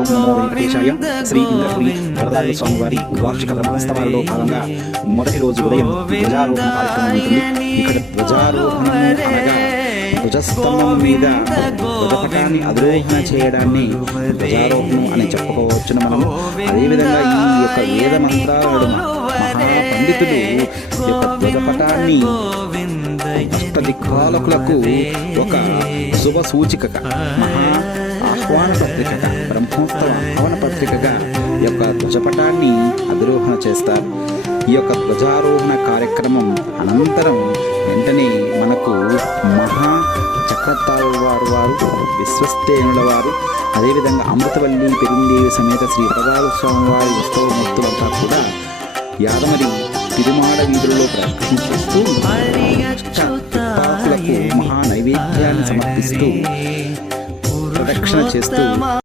ఓం నమో వెంకటేశాయ. శ్రీ ఇంద్రపురి వరదరాజ స్వామి వారి వార్షిక బ్రహ్మోత్సవాలలో భాగంగా మొదటి రోజు ఉదయం ధ్వజారోహణ కార్యక్రమం ఉంటుంది. ఇక్కడ ధ్వజారోహణం అనగా ధ్వజస్తంభం మీద ధ్వజపటాన్ని అధిరోహణ చేయడాన్ని ధ్వజారోహణం అని చెప్పుకోవచ్చును మనం. అదేవిధంగా ఈ యొక్క వేద మంత్రాల మహాపండితులు ఈ యొక్క ధ్వజపటాన్ని అష్టదిక్పాలకులకు ఒక శుభ సూచికగా, మహా ఆహ్వాన పత్రికగా, బ్రహ్మోత్సవ ఆహ్వాన పత్రికగా ఈ యొక్క ధ్వజపటాన్ని అధిరోహణ చేస్తారు. ఈ యొక్క ధ్వజారోహణ కార్యక్రమం అనంతరం వెంటనే మనకు మహా చక్రతాళ్వారు వారు, విశ్వస్తేనుల వారు, అదేవిధంగా అమృతవల్లి పెరుందేవి సమేత శ్రీ వరదరాజ స్వామి వారి ఉత్సవమూర్తులంతా కూడా యాదమరి తిరుమాడ వీధులలో ప్రదక్షిస్తూ మహా నైవేద్యాన్ని సమర్పిస్తూ ప్రదక్షిణ చేస్తూ